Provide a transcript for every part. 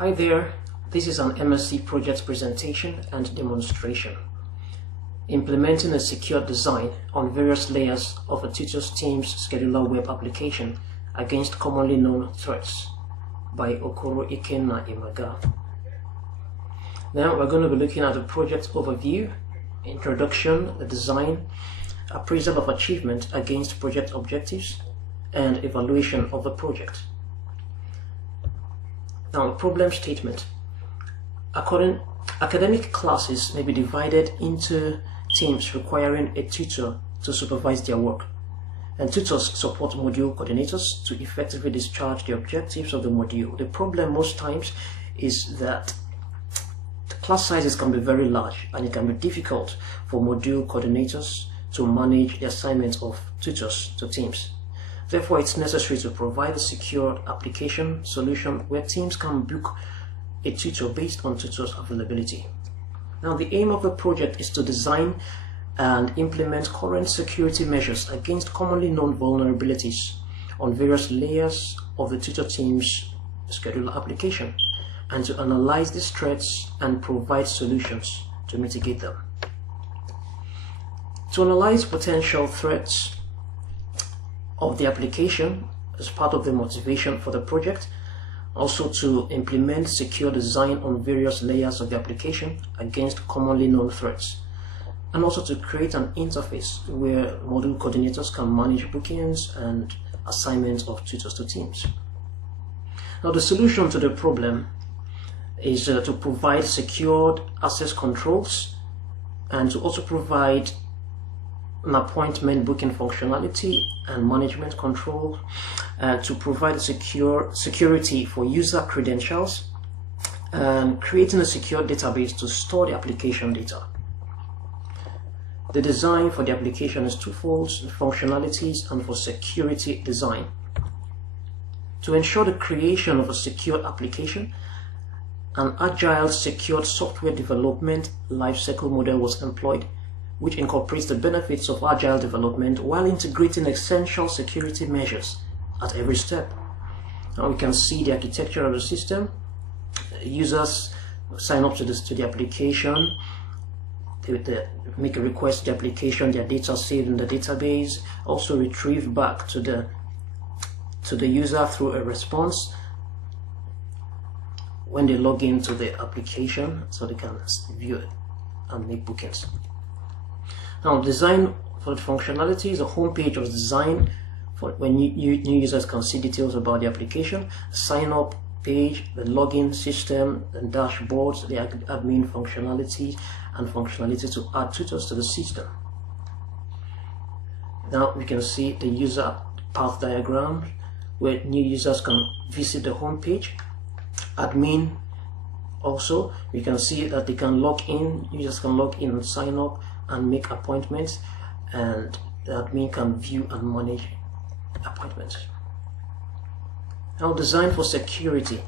Hi there, this is an MSc project presentation and demonstration. Implementing a secure design on various layers of a tutor's team's scheduler web application against commonly known threats by Okoro Ikenna Imaga. Now we're going to be looking at the project overview, introduction, the design, appraisal of achievement against project objectives, and evaluation of the project. Now, the problem statement. Academic classes may be divided into teams requiring a tutor to supervise their work, and tutors support module coordinators to effectively discharge the objectives of the module. The problem most times is that the class sizes can be very large, and it can be difficult for module coordinators to manage the assignments of tutors to teams. Therefore, it's necessary to provide a secure application solution where teams can book a tutor based on tutors' availability. Now, the aim of the project is to design and implement current security measures against commonly known vulnerabilities on various layers of the tutor team's scheduler application, and to analyze these threats and provide solutions to mitigate them. To analyze potential threats of the application as part of the motivation for the project, also to implement secure design on various layers of the application against commonly known threats, and also to create an interface where module coordinators can manage bookings and assignments of tutors to teams. Now, the solution to the problem is to provide secured access controls and to also provide an appointment booking functionality and management control, to provide security for user credentials, and creating a secure database to store the application data. The design for the application is twofold: functionalities and for security design. To ensure the creation of a secure application, an agile secured software development lifecycle model was employed, which incorporates the benefits of agile development while integrating essential security measures at every step. Now we can see the architecture of the system. Users sign up to the application, they make a request to the application, their data saved in the database, also retrieved back to the user through a response when they log into the application, so they can view it and make bookings. Now, design for the functionality is a homepage of design for when new users can see details about the application, sign up page, the login system, the dashboards, the admin functionality, and functionality to add tutors to the system. Now we can see the user path diagram where new users can visit the homepage. Admin also, we can see that they can log in, users can log in and sign up and make appointments, and the admin can view and manage appointments. Now, design for security.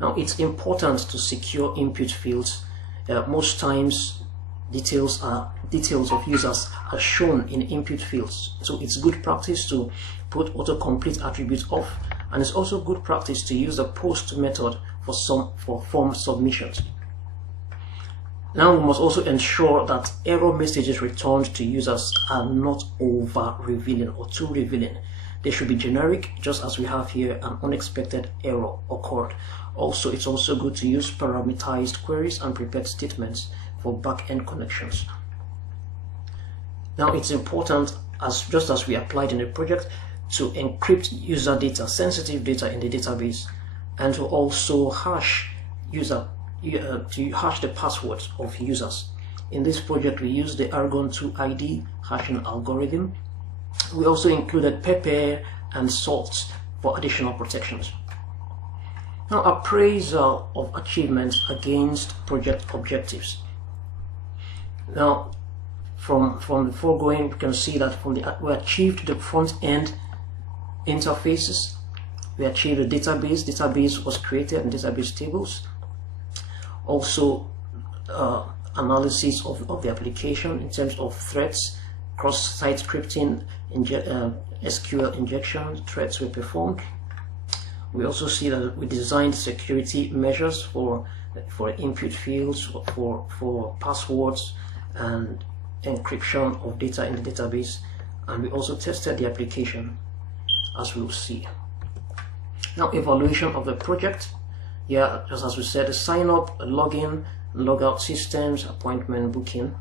Now, it's important to secure input fields. Most times details of users are shown in input fields, so it's good practice to put autocomplete attributes off, and it's also good practice to use the post method for form submissions. Now, we must also ensure that error messages returned to users are not over-revealing or too revealing. They should be generic, just as we have here an unexpected error occurred. Also, it's also good to use parameterized queries and prepared statements for back-end connections. Now, it's important, just as we applied in the project, to encrypt user data, sensitive data in the database, and to also hash the passwords of users. In this project, we use the Argon2 ID hashing algorithm. We also included pepper and salt for additional protections. Now, appraisal of achievements against project objectives. Now, from the foregoing, we can see that we achieved the front-end interfaces. We achieved a database. Database was created in database tables. Also, analysis of the application in terms of threats, cross-site scripting, SQL injection threats were performed. We also see that we designed security measures for input fields, for passwords and encryption of data in the database, and we also tested the application, as we will see. Now, evaluation of the project. Yeah, just as we said, the sign up, login, logout systems, appointment booking,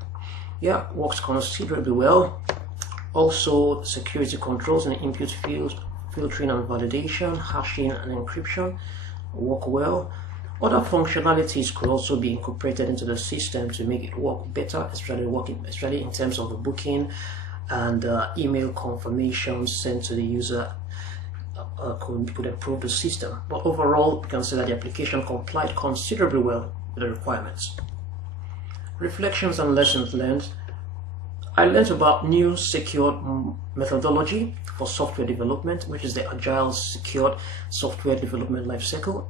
yeah, works considerably well. Also, security controls in the input fields, filtering and validation, hashing and encryption work well. Other functionalities could also be incorporated into the system to make it work better, especially in terms of the booking and email confirmation sent to the user could improve the system. But overall, we can say that the application complied considerably well with the requirements. Reflections and lessons learned. I learned about new secured methodology for software development, which is the Agile Secured Software Development Lifecycle.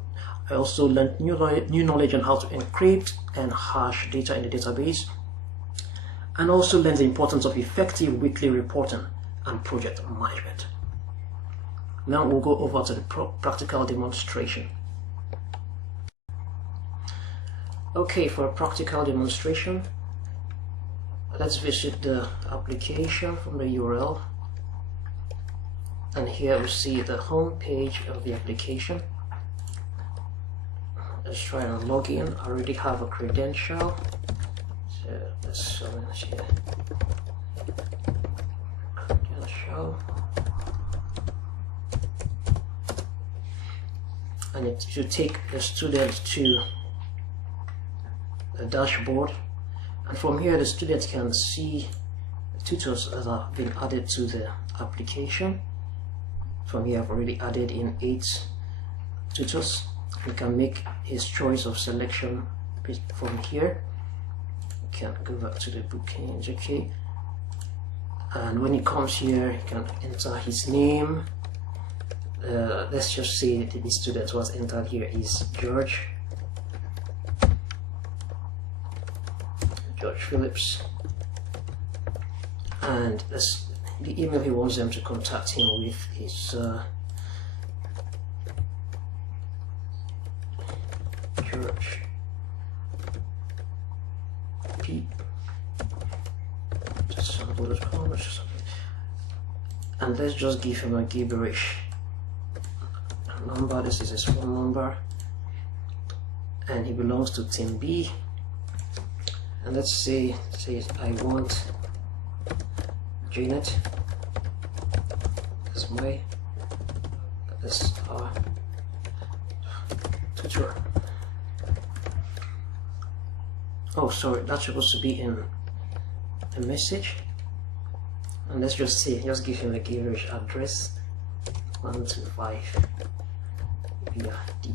I also learned new knowledge on how to encrypt and hash data in the database, and also learned the importance of effective weekly reporting and project management. Now we'll go over to the practical demonstration. Okay, for a practical demonstration, let's visit the application from the URL, and here we see the home page of the application. Let's try and log in. I already have a credential, so let's here. Credential, and it should take the student to the dashboard, and from here the student can see the tutors that have been added to the application. From here I've already added in 8 tutors. He can make his choice of selection from here. We can go back to the bookings, okay, and when he comes here he can enter his name. Let's just say the student who has entered here is George Phillips, and the email he wants them to contact him with is George P. And let's just give him a gibberish number. This is his phone number, and he belongs to team B. And let's say I want Janet as our tutor. Oh, sorry, that's supposed to be in a message. And let's just give him a gibberish address 125 via D.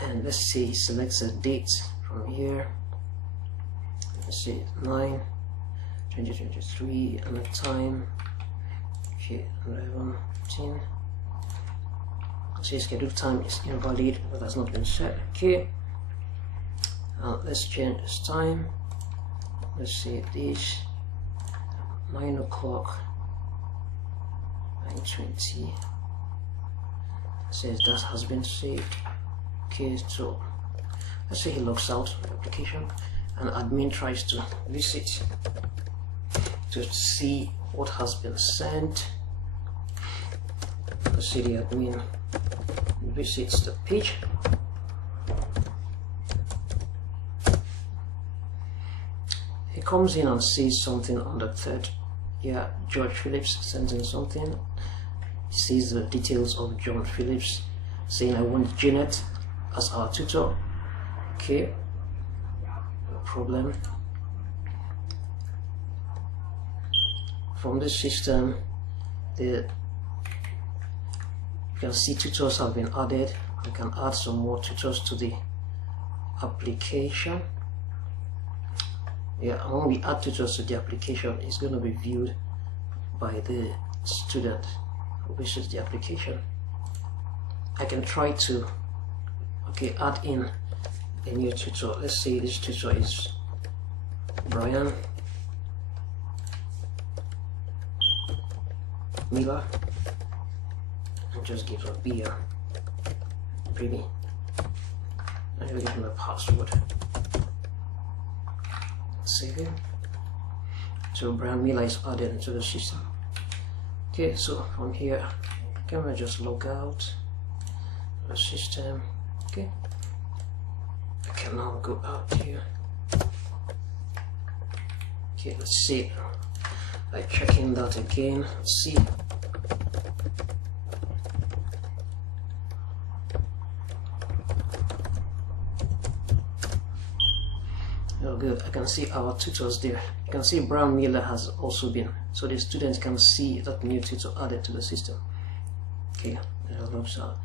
And let's say he selects a date from here. Let's say 9/2023, and the time, okay, 11:10. So scheduled time is invalid, but has not been set. Okay, let's change this time. Let's say this 9 o'clock, 9:20. Says that has been saved. Okay, so let's say he logs out of the application, and admin tries to visit to see what has been sent. Let's say the admin visits the page. He comes in and sees something on the third. Yeah, George Phillips sends in something. He sees the details of John Phillips, saying I want Janet as our tutor. Okay, no problem. From this system, you can see tutors have been added. We can add some more tutors to the application. Yeah, and when we add tutors to the application, it's going to be viewed by the student who visits the application. I can try to add in a new tutor. Let's say this tutor is Brian Miller, and just give a beer. Dreamy. I will give him a password. Save it. So Brian Miller is added into the system. Okay, so from here, can I just log out the system? Okay, I can now go out here. Okay, let's see. Like checking that again. Let's see. Oh, good. I can see our tutors there. You can see Brown Miller has also been, so the students can see that new tutor added to the system. Okay, that looks out.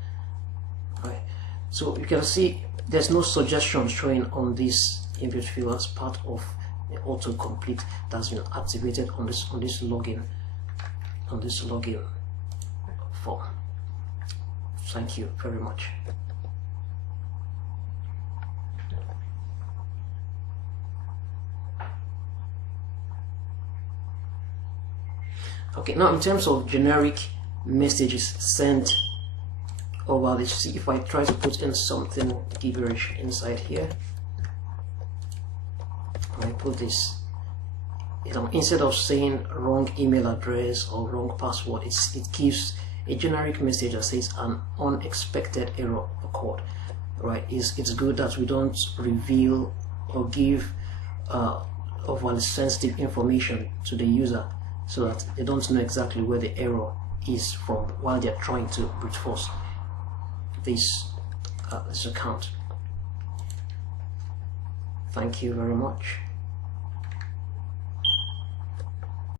Right. So you can see there's no suggestion showing on this input field as part of the autocomplete that's been activated on this login form. Thank you very much. Okay, now in terms of generic messages sent over this, see if I try to put in something gibberish inside here. I put this, instead of saying wrong email address or wrong password, it gives a generic message that says an unexpected error occurred. Right? It's good that we don't reveal or give overly sensitive information to the user, so that they don't know exactly where the error is from while they're trying to brute force this account. Thank you very much.